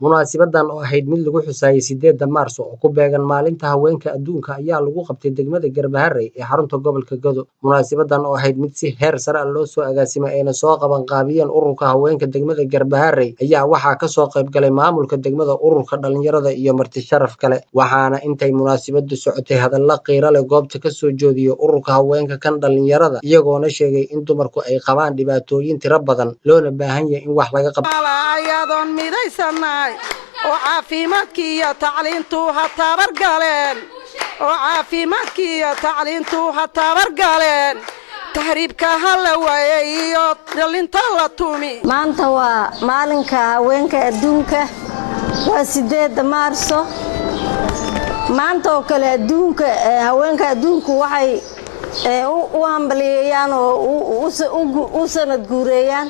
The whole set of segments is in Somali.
Munaasabaddan oo ahayd mid lagu xusayay 8 Maarso oo ku beegan maalinta haweenka adduunka ayaa lagu qabtay degmada Garbaharey ee xarunta gobolka Gado. Munaasabaddan oo ahayd mid si heer sare ah loo soo agaasimay ayna soo qaban qaabiyeen ururka haweenka degmada Garbaharey ayaa waxaa ka soo qayb galay maamulka degmada, ururka dhalinyarada iyo marti sharaf kale. Waxaana intay munaasabaddu socotay hadalla qiiro leh goobta ka soo jeediyay ururka haweenka kan dhalinyarada, iyagoona sheegay in dumarku ay qabaan dhibaatooyin tiro badan loona baahan yahay in wax laga qabto. oo caafimaadkii iyo tacliintu ha tabargaleen tahriibka hala waayay iyo dhalinta la tumi. maanta waa maalinka haweenka adduunka, waa 8 Maarso. maanta oo kale adduunka haweenka adduunku waxay u hambalyeeyaan oo u sanad guureeyaan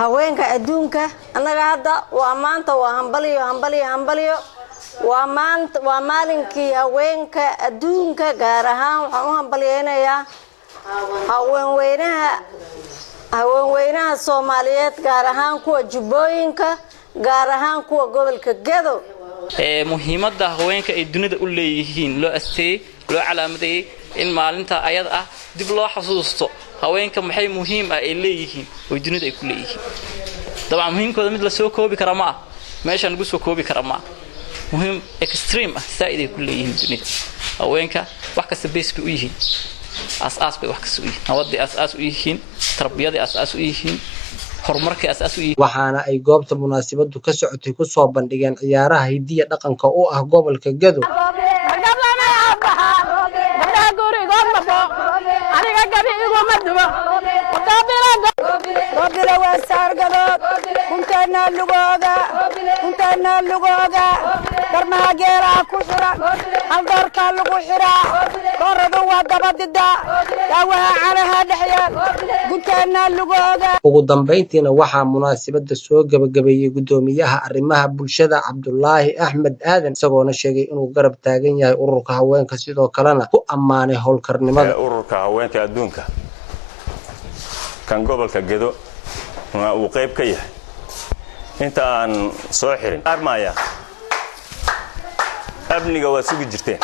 haweenka adduunka. anaga hadda waa maanta waa hambalyo waa maalinkii haweenka adduunka. gaar ahaan waxaan u hambalyeynayaa haweenweynaha Soomaaliyeed, gaar ahaan kuwa Jubbooyinka, gaar ahaan kuwa gobolka Gado. muhiimadda haweenka ay dunida u leeyihiin loo asteeyay, loo calaamadeeyay in maalinta ayad ah dib loo xasuusto haweenka maxay muhiim ah ay leeyihiin oo dunida ay ku leeyihiin. dabcan muhiimkooda mid la soo koobi kara ma ah, meeshan lagu soo koobi kara ma ah. muhiim extreme ah saaid ay ku leeyihiin dunida. haweenka wax kasta basic u yihiin, aas bay wax kasta u yihiin, nabadda aas u yihiin, tarbiyada aas u yihiin, horumarka aas u yihiin. waxaana ay goobta munaasabaddu ka socotay ku soo bandhigeen ciyaaraha hidiya dhaqanka oo ah gobolka Gado. kuntaana lugooga barmaha geelaha ku xiran haldoorka lagu xiraa dooradu waa dabadida daawaha canaha dhexyaal kuntaana lugooga. ugu dambeyntiina waxaa munaasabadda soo gabagabeeyay gudoomiyaha arrimaha bulshada Cabdullaahi Axmed Aadan, isagoona sheegay inuu garab taagan yahay ururka haweenka, sidoo kalena ku ammaanay howlkarnimada ururka haweenka adduunka kan gobolka Gado uu qayb ka yahay. inta aan soo xirin armaya abniga waa sugi jirteen,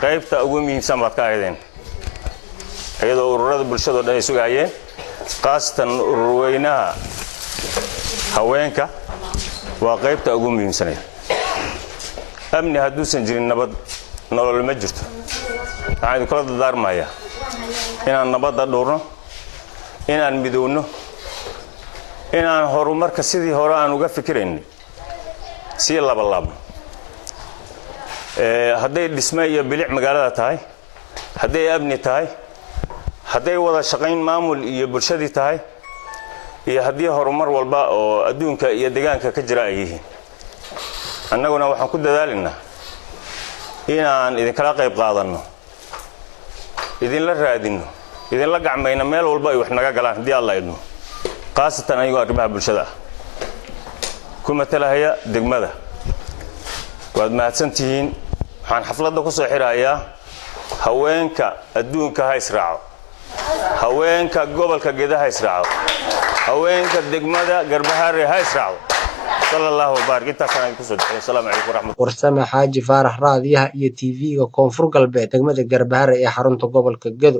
qaybta ugu muhiimsan baad ka ahaydeen, iyadoo ururada bulshada dhan ay sugayeen, qaasatan ururweynaha haweenka waa qaybta ugu muhiimsan. amni hadduusan jirin nabad nolol ma jirto. waxaan kula dardaarmayaa inaan nabadda dhowrno, inaan midowno, inaan horumarka sidii hore aan uga fikiraynay si laablaabno. hadday dhisme iyo bilic magaalada tahay, hadday amni tahay, hadday wada shaqayn maamul iyo bulshadii tahay, iyo haddii horumar walba oo adduunka iyo deegaanka ka jira ay yihiin. annaguna waxaan ku dadaalinaa inaan idinkala qayb qaadanno, idinla raadinno, idinla gacmayno meel walba ay wax naga galaan haddii alla idmo. qaasatan ayagoo arrimaha bulshada ah ku matalahaya degmada. waad mahadsantihiin. waxaan xafladda ku soo xirayaa haweenka adduunka ha israaco, haweenka gobolka Gado ha israaco, haweenka degmada Garbaharey ha israaco. sallallahu barik inta kan ku soo dhaxay. assalaamu alaykum waraxmatullahi. Warsame Xaaji Faarax, raadiyaha iyo TV-ga Koonfur Galbeed, degmada Garbaharey ee xarunta gobolka Gado.